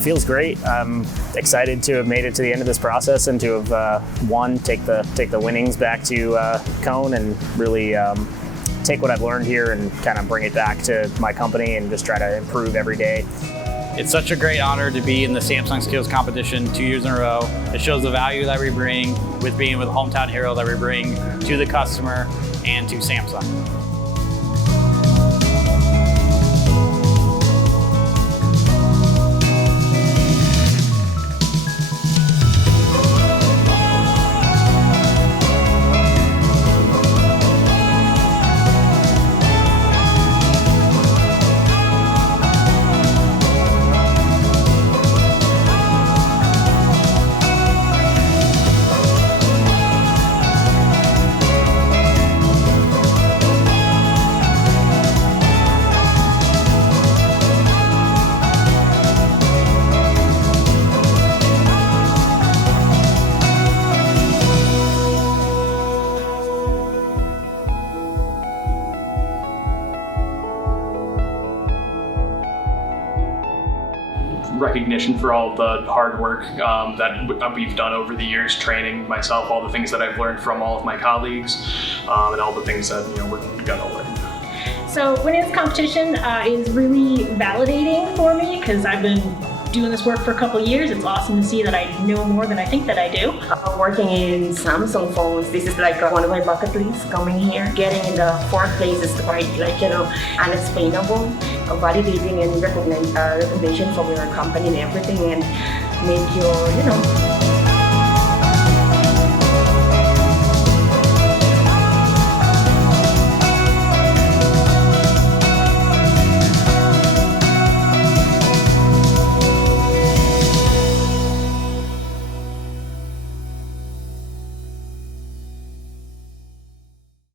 feels great. I'm excited to have made it to the end of this process and to have take the winnings back to Kone and really take what I've learned here and kind of bring it back to my company and just try to improve every day. It's such a great honor to be in the Samsung Skills Competition 2 years in a row. It shows the value that we bring with being with Hometown Hero that we bring to the customer and to Samsung. Recognition for all the hard work that we've done over the years, training myself, all the things that I've learned from all of my colleagues, and all the things that we've done already. So winning this competition is really validating for me because I've been doing this work for a couple of years. It's awesome to see that I know more than I think that I do. Working in Samsung phones, this is like one of my bucket lists coming here. Getting in the fourth place is quite unexplainable. Validating and recognition from your company and everything, and make your